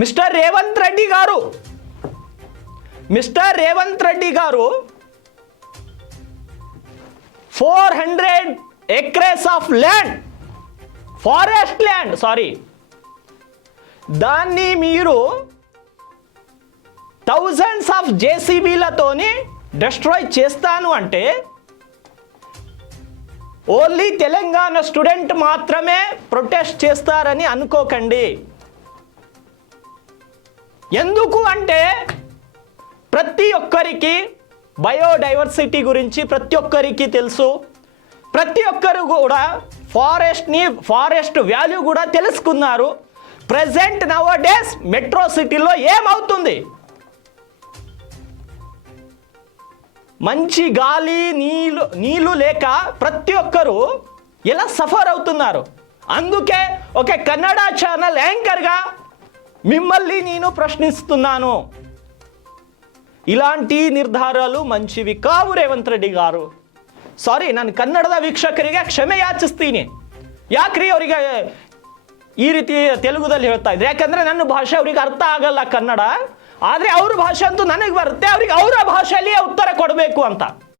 Mister Revanth Reddy గారు, mister Revanth Reddy గారు 400 acres of land, forest land sorry, దాన్ని మీరు థౌజండ్స్ ఆఫ్ జేసీబీలతోని డిస్ట్రాయ్ చేస్తాను అంటే ఓన్లీ తెలంగాణ స్టూడెంట్ మాత్రమే ప్రొటెస్ట్ చేస్తారని అనుకోకండి. ఎందుకు అంటే ప్రతి ఒక్కరికి బయోడైవర్సిటీ గురించి ప్రతి ఒక్కరికి తెలుసు. ప్రతి ఒక్కరు కూడా ఫారెస్ట్ వాల్యూ కూడా తెలుసుకున్నారు. ప్రెజెంట్ నవ్ డేస్ మెట్రో సిటీలో ఏమవుతుంది? మంచి గాలి నీళ్ళు లేక ప్రతి ఒక్కరు ఎలా సఫర్ అవుతున్నారు. అందుకే ఒక కన్నడ ఛానల్ యాంకర్గా మిమ్మల్ని నేను ప్రశ్నిస్తున్నాను. ಇಲಾಂಟಿ ನಿರ್ಧಾರಗಳು ಮಂಚಿವಿ ಕಾವು ರೇವಂತ್ ರೆಡ್ಡಿ ಗಾರು. ಸಾರಿ, ನಾನು ಕನ್ನಡದ ವೀಕ್ಷಕರಿಗೆ ಕ್ಷಮೆ ಯಾಚಿಸ್ತೀನಿ. ಯಾಕ್ರಿ ಅವರಿಗೆ ಈ ರೀತಿ ತೆಲುಗುದಲ್ಲಿ ಹೇಳ್ತಾ ಇದ್ರೆ? ಯಾಕಂದರೆ ನನ್ನ ಭಾಷೆ ಅವರಿಗೆ ಅರ್ಥ ಆಗಲ್ಲ ಕನ್ನಡ, ಆದರೆ ಅವ್ರ ಭಾಷೆ ಅಂತೂ ನನಗೆ ಬರುತ್ತೆ, ಅವ್ರಿಗೆ ಅವರ ಭಾಷೆಯಲ್ಲಿಯೇ ಉತ್ತರ ಕೊಡಬೇಕು ಅಂತ.